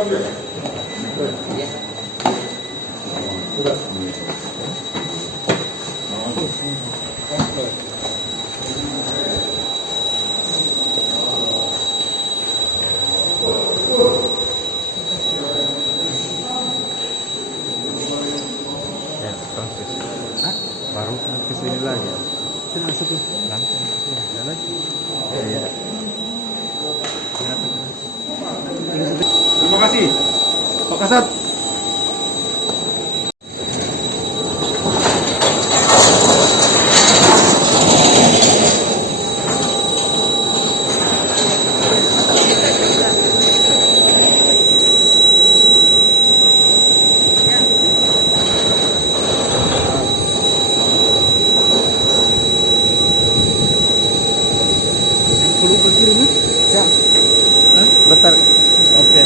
Baru ke sini lagi. Masuk ya. Langsung ya lagi. Iya. Terima kasih, Pak Kasat. Perlu berkirim ya? Bentar. Oke.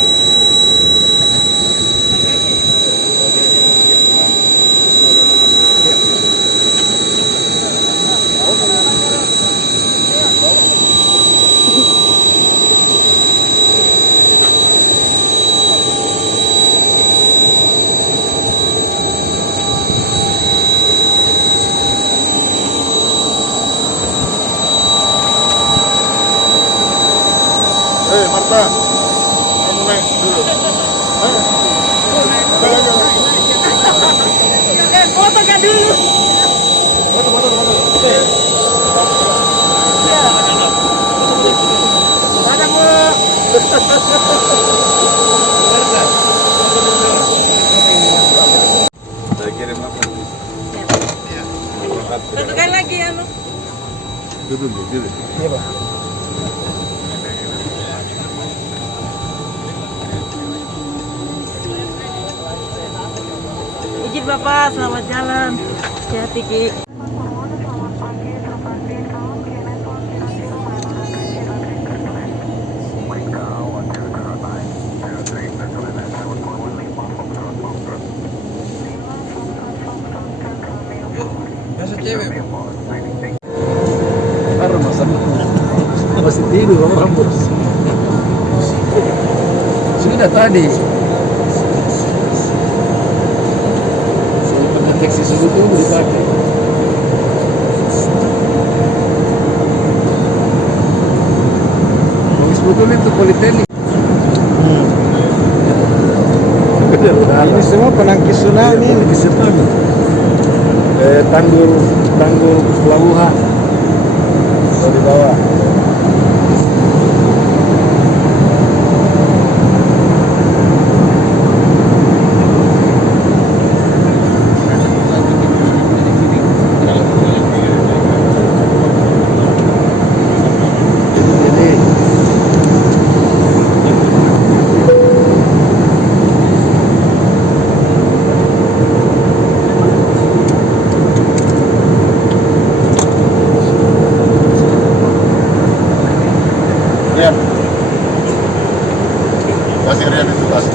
Marta, kamu naik dulu. Foto kan dulu. Foto. Oke. Ada Bu. Saya kirim apa? Tentukan lagi ya lu. Dulu. Iya, Pak. Izin Bapak, selamat jalan. Hati-hati Ki. Masa cewek? Karena masih tidur Bapak Bos. Sudah tadi. Deteksi suhu tubuh dipakai. Bagus betul itu politeknik. Ini semua penangkis tsunami. Tanggul pelabuhan di bawah. Kasih lihat itu pasti.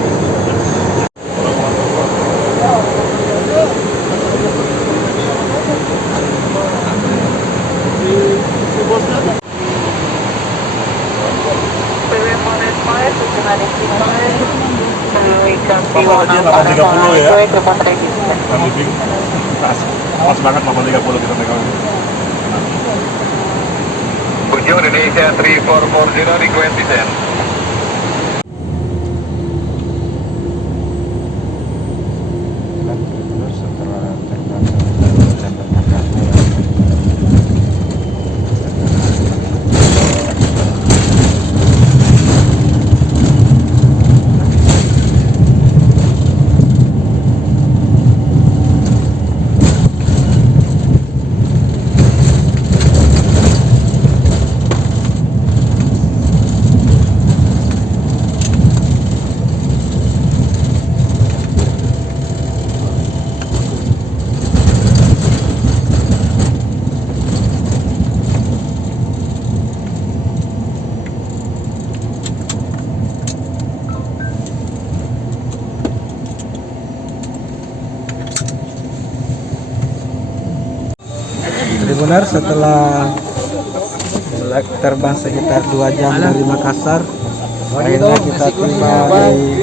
Pas banget 830 kita pegang. Tujuh Indonesia 3440 request descent. Setelah Benar setelah terbang sekitar 2 jam dari Makassar, Akhirnya kita tiba di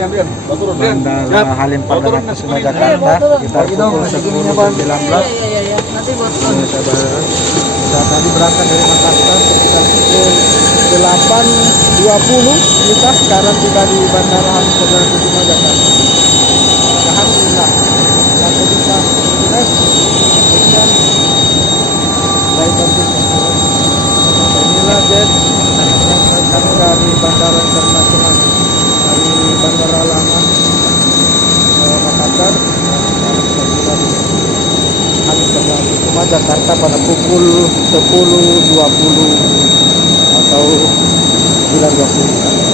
Bandara Halim Perdana Kusuma Jakarta. Kita pukul 10.19. Nanti buat Kita tadi berangkat dari Makassar sekitar pukul 8.20 kita sekarang tiba di Bandara Halim Perdana Kusuma Jakarta. Alhamdulillah sampai kita beres dengan baik bagus. Inilah jet kami dari Bandara Internasional dari Bandara Lama Makassar Halim Perdana Kusuma Jakarta pada pukul 10.20 atau 9.20.